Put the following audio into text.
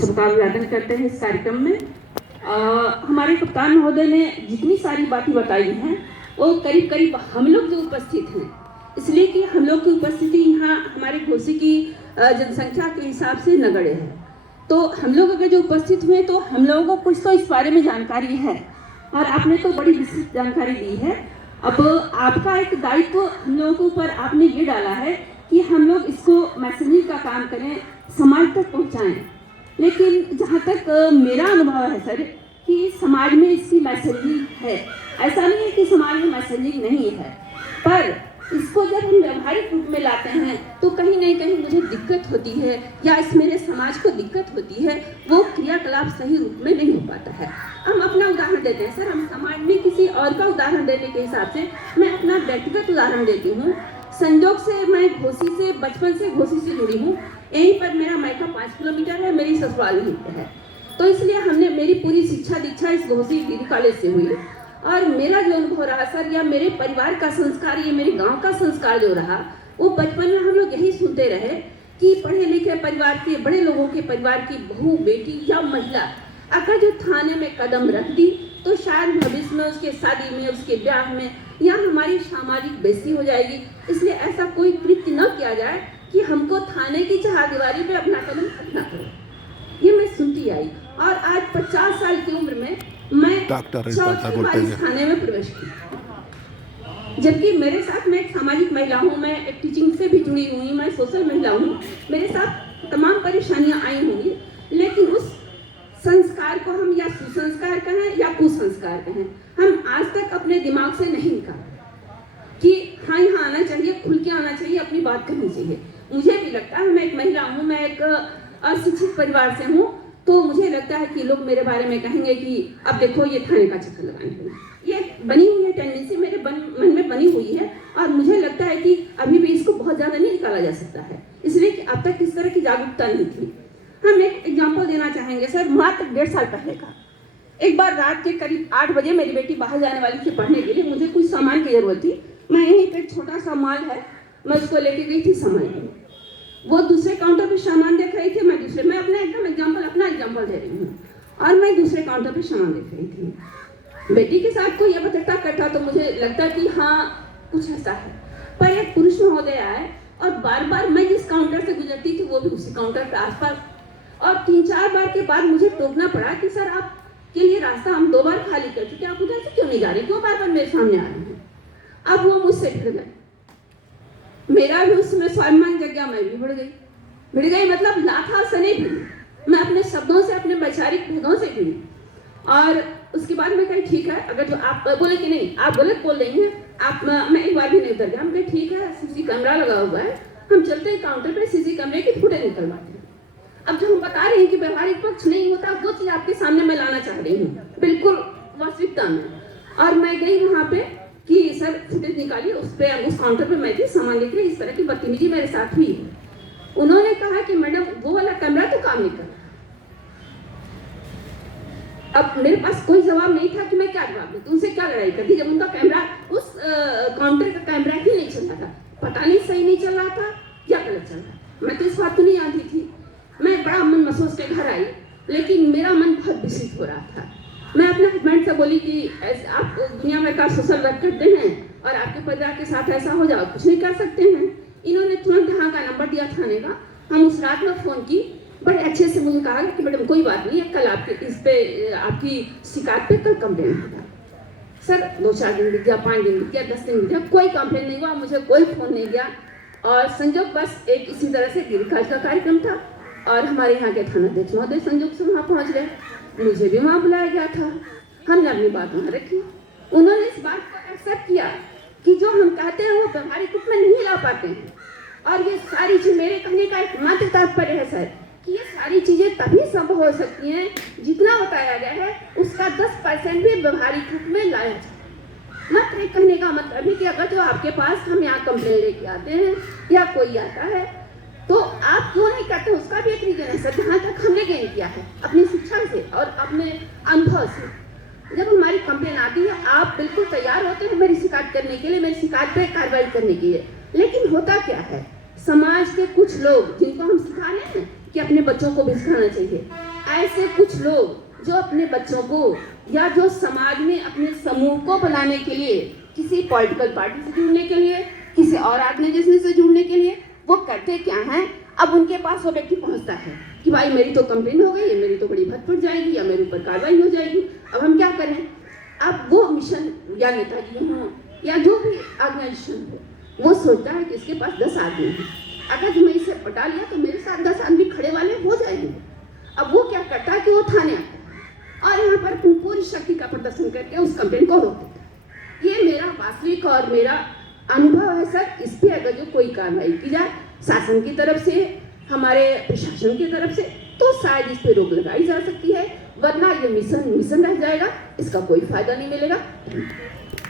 सबका अभिवादन करते हैं इस कार्यक्रम में। हमारे कप्तान महोदय ने जितनी सारी बातें बताई हैं वो करीब करीब हम लोग जो उपस्थित हैं, इसलिए कि हम लोग की उपस्थिति यहाँ हमारे घोसी की जनसंख्या के हिसाब से नगण्य है, तो हम लोग अगर जो उपस्थित हुए तो हम लोगों को कुछ तो इस बारे में जानकारी है और आपने तो बड़ी विस्तृत जानकारी दी है। अब आपका एक दायित्व हम लोगों के ऊपर आपने ये डाला है कि हम लोग इसको मैसेजिंग का काम करें, समाज तक पहुँचाएँ। लेकिन जहाँ तक मेरा अनुभव है सर कि समाज में इसकी मैसेजिंग है, ऐसा नहीं है कि समाज में मैसेजिंग नहीं है, पर इसको जब हम व्यवहारिक रूप में लाते हैं तो कहीं ना कहीं मुझे दिक्कत होती है या इस मेरे समाज को दिक्कत होती है, वो क्रियाकलाप सही रूप में नहीं हो पाता है। हम अपना उदाहरण देते हैं सर, हम समाज में किसी और का उदाहरण देने के हिसाब से मैं अपना व्यक्तिगत उदाहरण देती हूँ। संजोग से मैं घोसी से बचपन से घोसी से जुड़ी हूँ, यहीं पर मेरा मायका 5 किलोमीटर है, मेरी ससुराल यहीं पे है, तो इसलिए हमने मेरी पूरी शिक्षा दीक्षा इस घोसी डिग्री कॉलेज से हुई। और मेरा जो अनुभव रहा सर, या मेरे परिवार का संस्कार, ये मेरे गांव का संस्कार जो रहा, वो बचपन में हम लोग यही सुनते रहे कि पढ़े लिखे परिवार के, बड़े लोगों के परिवार की बहू, बेटी या महिला अगर जो थाने में कदम रख दी तो शायद भविष्य में उसके शादी में, उसके ब्याह में या हमारी सामाजिक बेइज्जती हो जाएगी। इसलिए ऐसा कोई कृत्य न किया जाए कि हमको थाने की चहारदीवारी पे अपना कदम रखना पड़े। ये मैं सुनती आई और आज 50 साल की उम्र में मैं चौथी बार इस थाने में प्रवेश की, जबकि मेरे साथ मैं एक सामाजिक महिला हूँ, मैं एक टीचिंग से भी जुड़ी हुई, मैं सोशल महिला हूँ, मेरे साथ तमाम परेशानियाँ आई होंगी, लेकिन उस संस्कार को हम या सुसंस्कार कहें या कुसंस्कार कहें, हम आज तक अपने दिमाग से नहीं निकाला कि हाँ यहाँ आना चाहिए, खुल के आना चाहिए, अपनी बात करनी चाहिए। मुझे भी लगता है, मैं एक महिला हूँ, मैं एक अशिक्षित परिवार से हूँ, तो मुझे लगता है कि लोग मेरे बारे में कहेंगे कि अब देखो ये थाने का चक्कर लगाने के लिए, ये बनी हुई है टेंडेंसी मेरे मन में बनी हुई है और मुझे लगता है कि अभी भी इसको बहुत ज़्यादा नहीं निकाला जा सकता है, इसलिए कि अब तक इस तरह की जागरूकता नहीं थी। हम एक एग्जाम्पल देना चाहेंगे सर, मात्र 1.5 साल पहले का। एक बार रात के करीब 8 बजे मेरी बेटी बाहर जाने वाली थी पढ़ने के लिए, मुझे कुछ सामान की जरूरत थी, मैं यहीं पे छोटा सा मॉल है, मैं उसको लेके गई थी सामान। वो दूसरे काउंटर पे सामान देख रही थी, मैं अपना एकदम अपना एग्जाम्पल दे रही हूँ, और मैं दूसरे काउंटर पे सामान देख रही थी। बेटी के साथ कोई ये बतकता करता तो मुझे लगता कि हाँ कुछ ऐसा है, पर एक पुरुष महोदय आए और बार बार मैं जिस काउंटर से गुजरती थी वो भी उसी काउंटर पे आसपास, और 3-4 बार के बाद मुझे टोकना पड़ा कि सर आपके लिए रास्ता हम 2 बार खाली कर चुके, आप उधर से क्यों नहीं जा रही, क्यों बार बार मेरे सामने आ रही हैं। अब वो मुझसे भिड़ गए, मेरा भी उसमें स्वाभिमान जग गया, मैं भी भिड़ गई मतलब लाथा से नहीं भिड़ी, मैं अपने शब्दों से, अपने वैचारिक भेदों से भिड़ी। और उसके बाद मैं कही ठीक है, अगर जो आप बोले कि नहीं, आप गलत बोल रही हैं, आप, मैं एक बार भी नहीं उतर गया, हम कहे ठीक है, सीसी कैमरा लगा हुआ है, हम चलते हैं काउंटर पे, सीसी कैमरे की फुटेज निकलवाते हैं। अब जो हम बता रहे हैं कि व्यवहारिक पक्ष नहीं होता, वो चीज आपके सामने मैं लाना चाह रही हूँ, बिल्कुल वास्तविकता में। और मैं गई वहाँ पे कि सर फुटेज निकालिए, उस काउंटर पे मैं थी, सामान लेके, इस तरह की बदतमीजी मेरे साथ हुई है। उन्होंने कहा कि मैडम वो वाला कैमरा तो काम नहीं कर रहा। अब मेरे पास कोई जवाब नहीं था कि मैं क्या जवाब दूं, उनसे क्या लड़ाई कर दी, जब उनका कैमरा, उस काउंटर का कैमरा ही नहीं चल रहा था, पता नहीं सही नहीं चल रहा था या गलत चल रहा, मैं तो इस बात को नहीं जानती थी। मैं बड़ा मन में सोच के घर आई, लेकिन मेरा मन बहुत विचलित हो रहा था। मैं अपने हस्बैंड से बोली कि आप दुनिया में का सोशल वर्क करते हैं और आपके परिवार के साथ ऐसा हो जाओ, कुछ नहीं कर सकते हैं। इन्होंने तुरंत यहाँ का नंबर दिया थाने का, हम उस रात में फ़ोन की, बड़े अच्छे से मुझे कहा कि मैडम कोई बात नहीं है, कल आपके इस पे आपकी शिकायत पे कल कंप्लेन होगा। सर 2-4 दिन बीत गया, 5 दिन बीत गया, 10 दिन बीत गया, कोई कंप्लेन नहीं हुआ, मुझे कोई फ़ोन नहीं गया। और संजोग बस एक इसी तरह से गिरकाज का कार्यक्रम था और हमारे यहाँ के थानाध्यक्ष महोदय संजोग से वहाँ पहुँच गए, मुझे भी वहाँ बुलाया गया था, हमने अपनी बात वहाँ रखी। उन्होंने इस बात को एक्सेप्ट किया कि जो हम कहते हैं वो व्यवहारिक रूप में नहीं ला पाते हैं, और ये सारी चीज़, मेरे कहने का एकमात्र तात्पर्य है सर कि ये सारी चीज़ें तभी संभव हो सकती हैं जितना बताया गया है उसका 10% भी व्यवहारिक रूप में लाया जाए। मात्र कहने का मतलब है कि अगर जो आपके पास हम यहाँ कंप्लेन लेके आते हैं या कोई आता है तो आप क्यों नहीं करते, उसका भी एक रीजन है सर। जहाँ तक हमने गेन किया है अपनी शिक्षा से और अपने अनुभव से, जब हमारी कंप्लेन आती है आप बिल्कुल तैयार होते हैं मेरी शिकायत करने के लिए, मेरी शिकायत पे कार्रवाई करने के लिए, लेकिन होता क्या है, समाज के कुछ लोग जिनको हम सिखा रहे हैं कि अपने बच्चों को भी सिखाना चाहिए, ऐसे कुछ लोग जो अपने बच्चों को या जो समाज में अपने समूह को बनाने के लिए किसी पॉलिटिकल पार्टी से जुड़ने के लिए, किसी और ऑर्गेनाइजेशन से जुड़ने के लिए, वो करते क्या हैं, अब उनके पास वो व्यक्ति पहुंचता है कि भाई मेरी तो कंप्लेन हो गई है, मेरी तो बड़ी भत पड़ जाएगी या मेरे ऊपर कार्रवाई हो जाएगी, अब हम क्या करें। अब वो मिशन या नेताजी हों या जो भी ऑर्गेनाइजेशन हो, वो सोचता है कि इसके पास 10 आदमी हैं, अगर मैं इसे पटा लिया तो मेरे साथ 10 आदमी खड़े वाले हो जाएंगे। अब वो क्या करता है कि वो थाने आता है और यहाँ पर पूरी शक्ति का प्रदर्शन करके उस कंप्लेन को रोक देता है। ये मेरा वास्तविक और मेरा अनुभव है सर। इस पे अगर जो कोई कार्रवाई की जाए शासन की तरफ से, हमारे प्रशासन की तरफ से, तो शायद इस पे रोक लगाई जा सकती है, वरना ये मिशन रह जाएगा, इसका कोई फायदा नहीं मिलेगा।